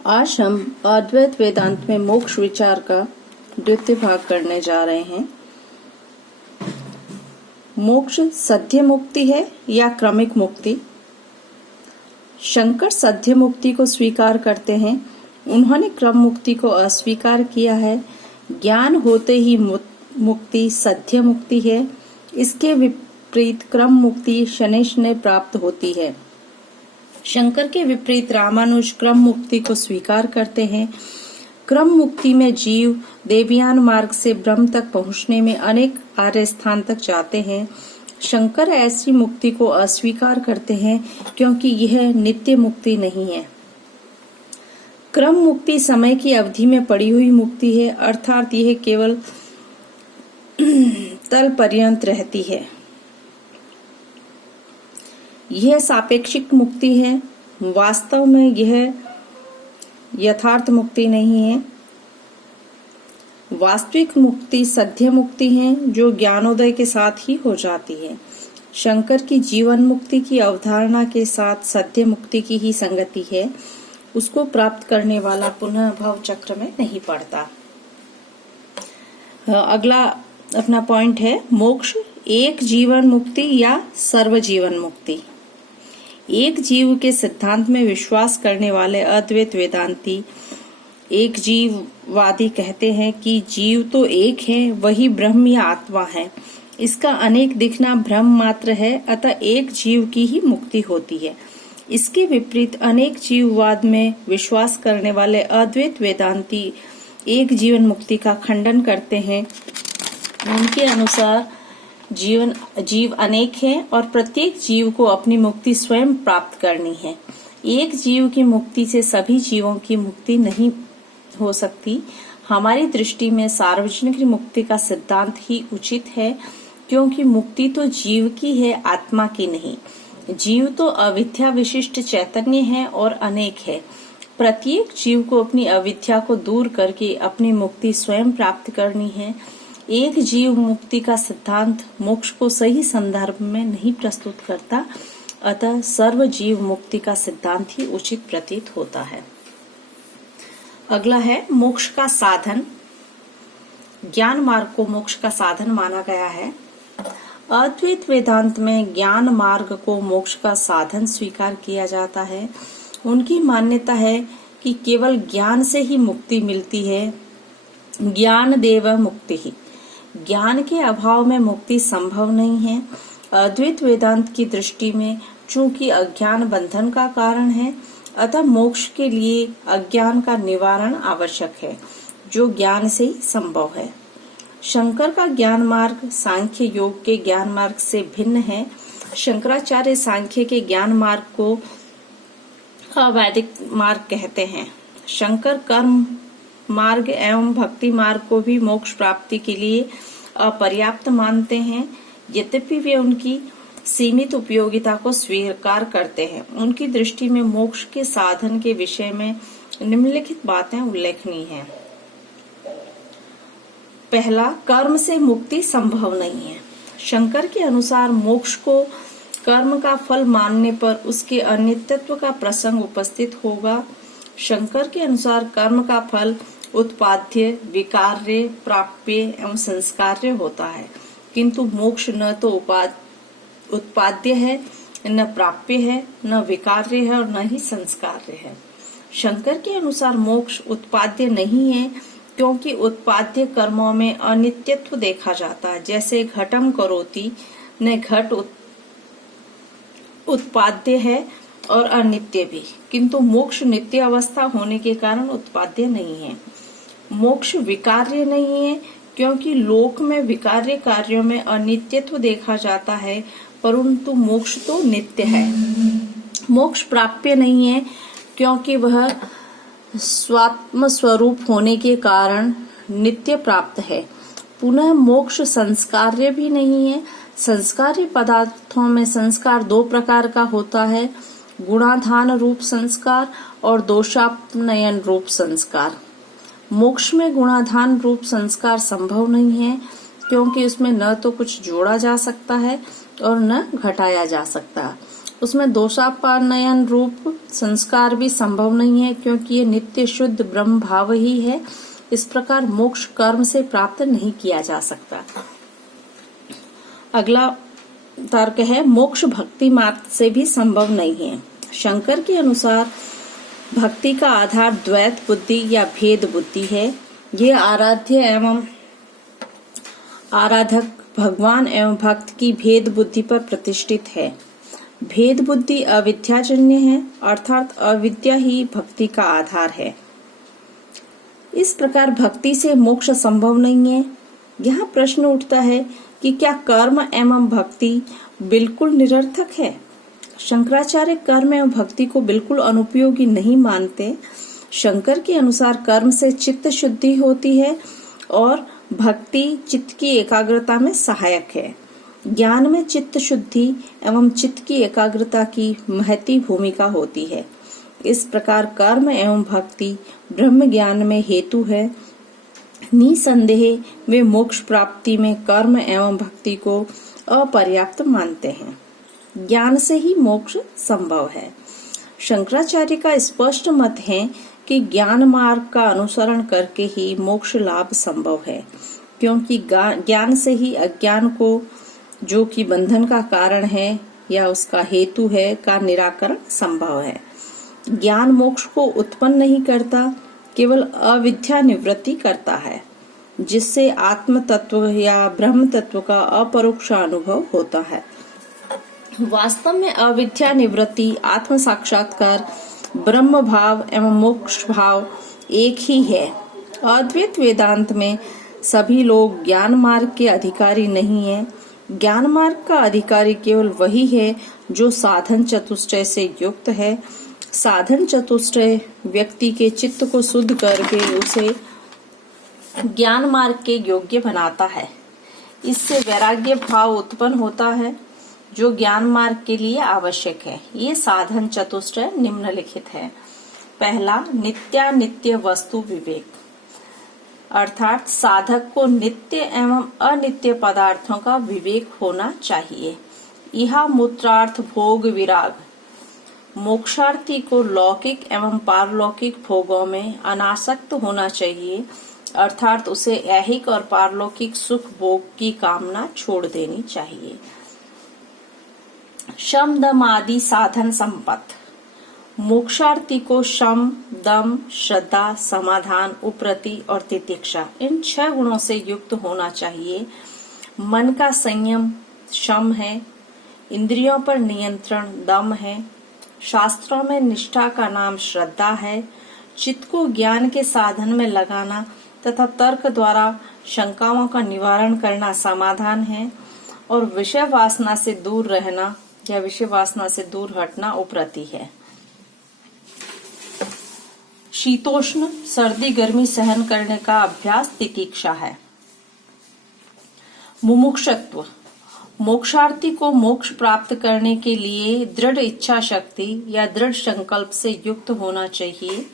आज हम अद्वैत वेदांत में मोक्ष विचार का द्वितीय भाग करने जा रहे हैं। मोक्ष सद्य मुक्ति है या क्रमिक मुक्ति? शंकर सद्य मुक्ति को स्वीकार करते हैं, उन्होंने क्रम मुक्ति को अस्वीकार किया है। ज्ञान होते ही मुक्ति सद्य मुक्ति है, इसके विपरीत क्रम मुक्ति शनैः प्राप्त होती है। शंकर के विपरीत रामानुज क्रम मुक्ति को स्वीकार करते हैं। क्रम मुक्ति में जीव देवयान मार्ग से ब्रह्म तक पहुंचने में अनेक आर्य स्थान तक जाते हैं। शंकर ऐसी मुक्ति को अस्वीकार करते हैं क्योंकि यह नित्य मुक्ति नहीं है। क्रम मुक्ति समय की अवधि में पड़ी हुई मुक्ति है, अर्थात यह केवल तल पर्यंत रहती है। यह सापेक्षिक मुक्ति है, वास्तव में यह यथार्थ मुक्ति नहीं है। वास्तविक मुक्ति सद्य मुक्ति है जो ज्ञानोदय के साथ ही हो जाती है। शंकर की जीवन मुक्ति की अवधारणा के साथ सद्य मुक्ति की ही संगति है, उसको प्राप्त करने वाला पुनः भव चक्र में नहीं पड़ता। अगला अपना पॉइंट है मोक्ष एक जीवन मुक्ति या सर्व जीवन मुक्ति। एक जीव के सिद्धांत में विश्वास करने वाले अद्वैत वेदांती एक जीववादी कहते हैं कि जीव तो एक है, वही ब्रह्म या आत्मा है। इसका अनेक दिखना भ्रम मात्र है, अतः एक जीव की ही मुक्ति होती है। इसके विपरीत अनेक जीववाद में विश्वास करने वाले अद्वैत वेदांती एक जीवन मुक्ति का खंडन करते हैं। उनके अनुसार जीव अनेक है और प्रत्येक जीव को अपनी मुक्ति स्वयं प्राप्त करनी है। एक जीव की मुक्ति से सभी जीवों की मुक्ति नहीं हो सकती। हमारी दृष्टि में सार्वजनिक मुक्ति का सिद्धांत ही उचित है, क्योंकि मुक्ति तो जीव की है, आत्मा की नहीं। जीव तो अविद्या विशिष्ट चैतन्य है और अनेक है। प्रत्येक जीव को अपनी अविद्या को दूर करके अपनी मुक्ति स्वयं प्राप्त करनी है। एक जीव मुक्ति का सिद्धांत मोक्ष को सही संदर्भ में नहीं प्रस्तुत करता, अतः सर्व जीव मुक्ति का सिद्धांत ही उचित प्रतीत होता है। अगला है मोक्ष का साधन। ज्ञान मार्ग को मोक्ष का साधन माना गया है। अद्वैत वेदांत में ज्ञान मार्ग को मोक्ष का साधन स्वीकार किया जाता है। उनकी मान्यता है कि केवल ज्ञान से ही मुक्ति मिलती है। ज्ञान देव मुक्ति ही, ज्ञान के अभाव में मुक्ति संभव नहीं है। अद्वैत वेदांत की दृष्टि में चूंकि अज्ञान बंधन का कारण है, अतः मोक्ष के लिए अज्ञान का निवारण आवश्यक है, जो ज्ञान से ही संभव है। शंकर का ज्ञान मार्ग सांख्य योग के ज्ञान मार्ग से भिन्न है। शंकराचार्य सांख्य के ज्ञान मार्ग को अवैदिक मार्ग कहते हैं। शंकर कर्म मार्ग एवं भक्ति मार्ग को भी मोक्ष प्राप्ति के लिए अपर्याप्त मानते हैं, यद्यपि वे उनकी सीमित उपयोगिता को स्वीकार करते हैं। उनकी दृष्टि में मोक्ष के साधन के विषय में निम्नलिखित बातें उल्लेखनीय हैं। पहला, कर्म से मुक्ति संभव नहीं है। शंकर के अनुसार मोक्ष को कर्म का फल मानने पर उसके अनित्यत्व का प्रसंग उपस्थित होगा। शंकर के अनुसार कर्म का फल उत्पाद्य, विकार्य, प्राप्य एवं संस्कार्य होता है, किंतु मोक्ष न तो उत्पाद्य है, न प्राप्य है, न विकार्य है और न ही संस्कार्य है। शंकर के अनुसार मोक्ष उत्पाद्य नहीं है, क्योंकि उत्पाद्य कर्मों में अनित्यत्व देखा जाता है। जैसे घटम करोति न घट उत्पाद्य है और अनित्य भी, किंतु मोक्ष नित्य अवस्था होने के कारण उत्पाद्य नहीं है। मोक्ष विकार्य नहीं है, क्योंकि लोक में विकार्य कार्यों में अनित्यत्व देखा जाता है, परंतु मोक्ष तो नित्य है। मोक्ष प्राप्य नहीं है, क्योंकि वह स्वात्म स्वरूप होने के कारण नित्य प्राप्त है। पुनः मोक्ष संस्कार्य भी नहीं है। संस्कार्य पदार्थों में संस्कार दो प्रकार का होता है, गुणाधान रूप संस्कार और दोषापनयन रूप संस्कार। मोक्ष में गुणाधान रूप संस्कार संभव नहीं है, क्योंकि उसमें न तो कुछ जोड़ा जा सकता है और न घटाया जा सकता। उसमें दोषापानयन रूप संस्कार भी संभव नहीं है, क्योंकि ये नित्य शुद्ध ब्रह्म भाव ही है। इस प्रकार मोक्ष कर्म से प्राप्त नहीं किया जा सकता। अगला तर्क है, मोक्ष भक्ति मार्ग से भी संभव नहीं है। शंकर के अनुसार भक्ति का आधार द्वैत बुद्धि या भेद बुद्धि है। ये आराध्य एवं आराधक भगवान एवं भक्त की भेद बुद्धि पर प्रतिष्ठित है। भेद बुद्धि अविद्याजन्य है, अर्थात अविद्या ही भक्ति का आधार है। इस प्रकार भक्ति से मोक्ष संभव नहीं है। यहाँ प्रश्न उठता है कि क्या कर्म एवं भक्ति बिल्कुल निरर्थक है? शंकराचार्य कर्म एवं भक्ति को बिल्कुल अनुपयोगी नहीं मानते। शंकर के अनुसार कर्म से चित्त शुद्धि होती है और भक्ति चित्त की एकाग्रता में सहायक है। ज्ञान में चित्त शुद्धि एवं चित्त की एकाग्रता की महती भूमिका होती है। इस प्रकार कर्म एवं भक्ति ब्रह्म ज्ञान में हेतु है। निसंदेह वे मोक्ष प्राप्ति में कर्म एवं भक्ति को अपर्याप्त मानते हैं। ज्ञान से ही मोक्ष संभव है। शंकराचार्य का स्पष्ट मत है कि ज्ञान मार्ग का अनुसरण करके ही मोक्ष लाभ संभव है, क्योंकि ज्ञान से ही अज्ञान को, जो कि बंधन का कारण है या उसका हेतु है, का निराकरण संभव है। ज्ञान मोक्ष को उत्पन्न नहीं करता, केवल अविद्या निवृत्ति करता है, जिससे आत्म तत्व या ब्रह्म तत्व का अपरोक्ष अनुभव होता है। वास्तव में अविद्या निवृत्ति, आत्म साक्षात्कार, ब्रह्म भाव एवं मोक्ष भाव एक ही है। अद्वैत वेदांत में सभी लोग ज्ञान मार्ग के अधिकारी नहीं है। ज्ञान मार्ग का अधिकारी केवल वही है जो साधन चतुष्टय से युक्त है। साधन चतुष्टय व्यक्ति के चित्त को शुद्ध करके उसे ज्ञान मार्ग के योग्य बनाता है। इससे वैराग्य भाव उत्पन्न होता है, जो ज्ञान मार्ग के लिए आवश्यक है। ये साधन चतुष्टय निम्नलिखित है। पहला, नित्यानित्य वस्तु विवेक, अर्थात साधक को नित्य एवं अनित्य पदार्थों का विवेक होना चाहिए। इहा मूत्रार्थ भोग विराग, मोक्षार्थी को लौकिक एवं पारलौकिक भोगों में अनासक्त होना चाहिए, अर्थात उसे ऐहिक और पारलौकिक सुख भोग की कामना छोड़ देनी चाहिए। शम दम आदि साधन संपत्ति, मोक्षार्थी को शम, दम, श्रद्धा, समाधान, उपरति और तितिक्षा, इन 6 गुणों से युक्त होना चाहिए। मन का संयम शम है, इंद्रियों पर नियंत्रण दम है, शास्त्रों में निष्ठा का नाम श्रद्धा है, चित्त को ज्ञान के साधन में लगाना तथा तर्क द्वारा शंकाओं का निवारण करना समाधान है, और विषय वासना से दूर रहना या विषय वासना से दूर हटना उपरति है। शीतोष्ण, सर्दी गर्मी सहन करने का अभ्यास तितिक्षा है। मुमुक्षत्व, मोक्षार्थी को मोक्ष प्राप्त करने के लिए दृढ़ इच्छा शक्ति या दृढ़ संकल्प से युक्त होना चाहिए।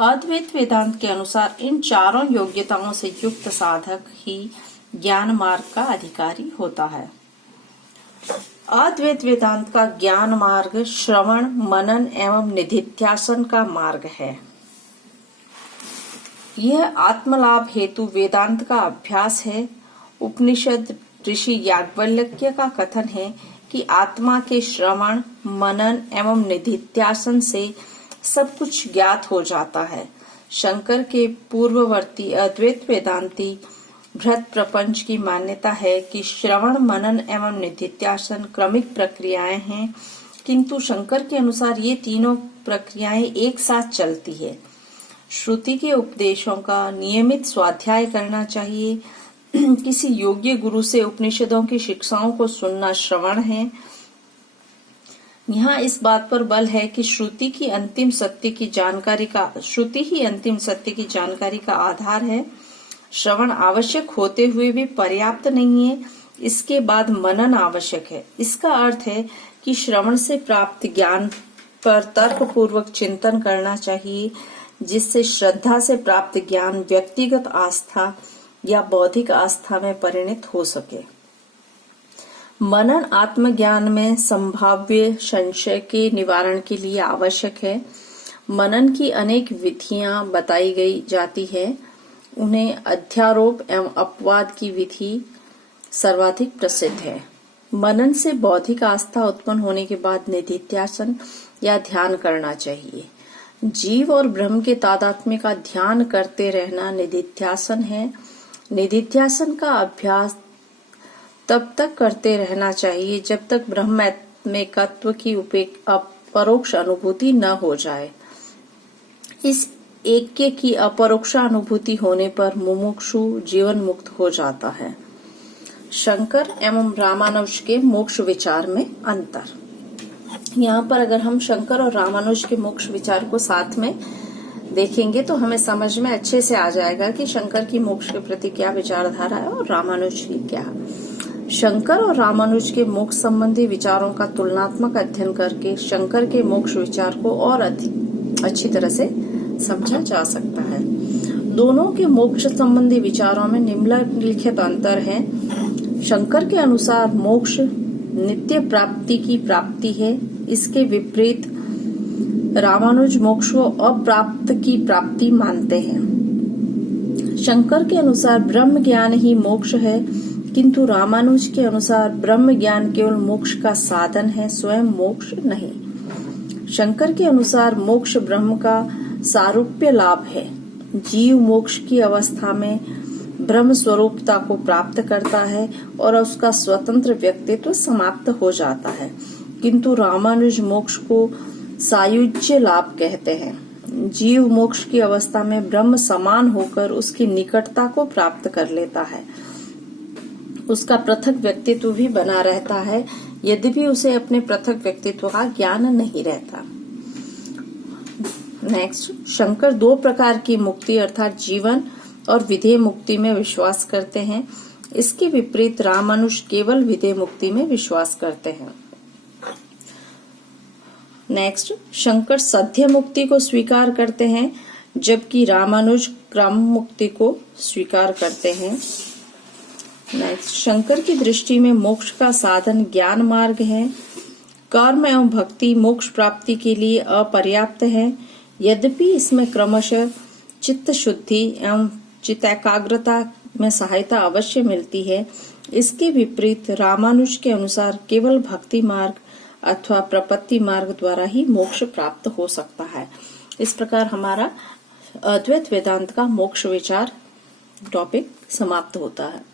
अद्वैत वेदांत के अनुसार इन चारों योग्यताओं से युक्त साधक ही ज्ञान मार्ग का अधिकारी होता है। अद्वैत वेदांत का ज्ञान मार्ग श्रवण, मनन एवं निधिध्यासन का मार्ग है। यह आत्मलाभ हेतु वेदांत का अभ्यास है। उपनिषद ऋषि याज्ञवल्क्य का कथन है कि आत्मा के श्रवण, मनन एवं निधिध्यासन से सब कुछ ज्ञात हो जाता है। शंकर के पूर्ववर्ती अद्वैत वेदांती भृत प्रपंच की मान्यता है कि श्रवण, मनन एवं निधिध्यासन क्रमिक प्रक्रियाएं हैं, किंतु शंकर के अनुसार ये तीनों प्रक्रियाएं एक साथ चलती है। श्रुति के उपदेशों का नियमित स्वाध्याय करना चाहिए। किसी योग्य गुरु से उपनिषदों की शिक्षाओं को सुनना श्रवण है। यहाँ इस बात पर बल है कि श्रुति ही अंतिम सत्य की जानकारी का आधार है। श्रवण आवश्यक होते हुए भी पर्याप्त नहीं है, इसके बाद मनन आवश्यक है। इसका अर्थ है कि श्रवण से प्राप्त ज्ञान पर तर्क पूर्वक चिंतन करना चाहिए, जिससे श्रद्धा से प्राप्त ज्ञान व्यक्तिगत आस्था या बौद्धिक आस्था में परिणत हो सके। मनन आत्मज्ञान में संभाव्य संशय के निवारण के लिए आवश्यक है। मनन की अनेक विधियां बताई गई जाती है। उन्हें अध्यारोप एवं अपवाद की विधि सर्वाधिक प्रसिद्ध है। मनन से बौद्धिक आस्था उत्पन्न होने के बाद निधिध्यासन या ध्यान करना चाहिए। जीव और ब्रह्म के तादात्म्य का ध्यान करते रहना निधिध्यासन है। निधिध्यासन का अभ्यास तब तक करते रहना चाहिए जब तक ब्रह्मैत्मिकत्व की अपरोक्ष अनुभूति न हो जाए। इस ऐक्य की अपरोक्ष अनुभूति होने पर मुमुक्षु जीवन मुक्त हो जाता है। शंकर एवं रामानुज के मोक्ष विचार में अंतर। यहाँ पर अगर हम शंकर और रामानुज के मोक्ष विचार को साथ में देखेंगे तो हमें समझ में अच्छे से आ जाएगा कि शंकर की मोक्ष के प्रति क्या विचारधारा है और रामानुज की क्या। शंकर और रामानुज के मोक्ष संबंधी विचारों का तुलनात्मक अध्ययन करके शंकर के मोक्ष विचार को और अधिक अच्छी तरह से समझा जा सकता है। दोनों के मोक्ष संबंधी विचारों में निम्नलिखित अंतर है। शंकर के अनुसार मोक्ष नित्य प्राप्ति की प्राप्ति है। इसके विपरीत रामानुज मोक्ष को अप्राप्त की प्राप्ति मानते हैं। शंकर के अनुसार ब्रह्म ज्ञान ही मोक्ष है, किंतु रामानुज के अनुसार ब्रह्म ज्ञान केवल मोक्ष का साधन है, स्वयं मोक्ष नहीं। शंकर के अनुसार मोक्ष ब्रह्म का सारूप्य लाभ है। जीव मोक्ष की अवस्था में ब्रह्म स्वरूपता को प्राप्त करता है और उसका स्वतंत्र व्यक्तित्व समाप्त हो जाता है, किंतु रामानुज मोक्ष को सायुज्य लाभ कहते हैं। जीव मोक्ष की अवस्था में ब्रह्म समान होकर उसकी निकटता को प्राप्त कर लेता है। उसका पृथक व्यक्तित्व भी बना रहता है, यद्यपि उसे अपने पृथक व्यक्तित्व का ज्ञान नहीं रहता। नेक्स्ट, शंकर दो प्रकार की मुक्ति अर्थात जीवन और विधेय मुक्ति में विश्वास करते हैं। इसके विपरीत रामानुज केवल विधेय मुक्ति में विश्वास करते हैं। नेक्स्ट, शंकर सद्य मुक्ति को स्वीकार करते हैं, जबकि रामानुज क्रम मुक्ति को स्वीकार करते हैं। नेक्स्ट, शंकर की दृष्टि में मोक्ष का साधन ज्ञान मार्ग है। कर्म एवं भक्ति मोक्ष प्राप्ति के लिए अपर्याप्त है, यद्यपि इसमें क्रमशः चित्त शुद्धि एवं चित्त एकाग्रता में सहायता अवश्य मिलती है। इसके विपरीत रामानुज के अनुसार केवल भक्ति मार्ग अथवा प्रपत्ति मार्ग द्वारा ही मोक्ष प्राप्त हो सकता है। इस प्रकार हमारा अद्वैत वेदांत का मोक्ष विचार टॉपिक समाप्त होता है।